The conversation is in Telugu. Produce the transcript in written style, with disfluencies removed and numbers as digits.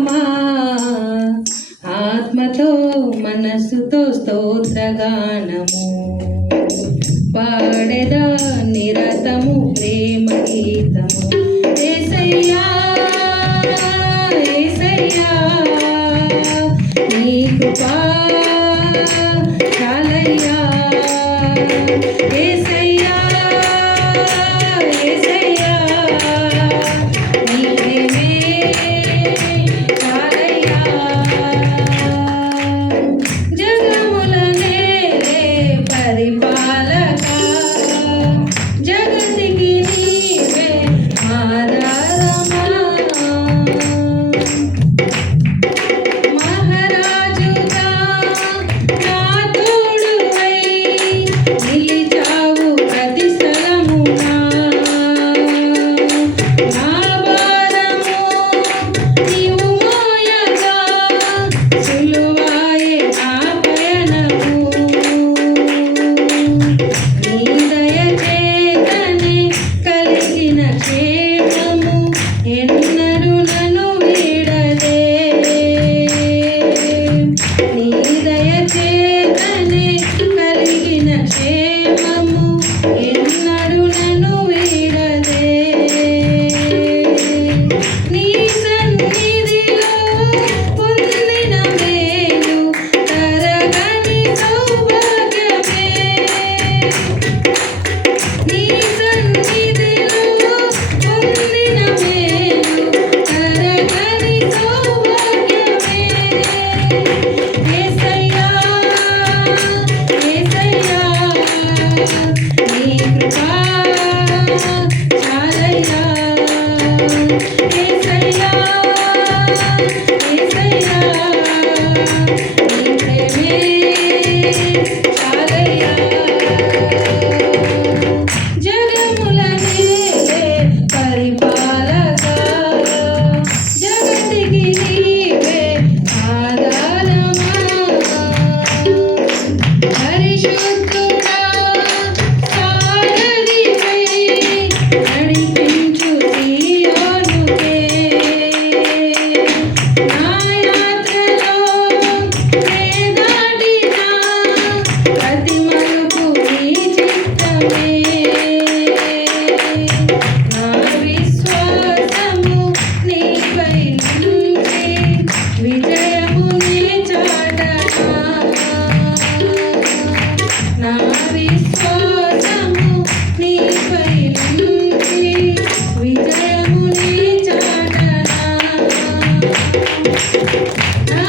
నామమా ఆత్మతో మనస్సుతో స్తోత్రగానము పాడెదా నిరతము ప్రేమ గీతము. యేసయ్యా యేసయ్యా నీ కృపా చాలయ్యా. యేసయ్యా యేసయ్యా నీ ప్రేమే చాలయ్యా. జగముల నేలే పరిపాలక జగతికి నీవే ఆధారమా. మహారాజుగా నా తోడువై నిలిచావు ప్రతి స్థలమునా. నా భారము నీవు మోయగా సులువాయే నా పయనము. నీ దయ చేతనే కలిగిన క్షేమము ఎన్నడూ నన్ను వీడదే. నీ దయ చేతనే కలిగిన క్షేమము ఎన్నడూ నన్ను వీడదే. నీ సన్నిధిలో పొందిన మేలు తరగని సౌభాగ్యమే. నీ సన్నిధిలో పొందిన మేలు తరగని సౌభాగ్యమే. యేసయ్యా యేసయ్యా నీ కృపా చాలయ్యా. యేసయ్యా యేసయ్యా నీ ప్రేమే చాలయ్యా. జగముల నేలే పరిపాలక జగతికి నీవే ఆధారమా. పరిశుద్ధుడా సారథివై నడిపించు సీయోనుకే. నా యాత్రలో నే దాటిన ప్రతి మలుపు నీ చిత్తమే. నా విశ్వాసము నీపై నుంచి విజయమునే చాటగా. నా విశ్వాసము నీపై నుంచి విజయమునే చాటగా. నా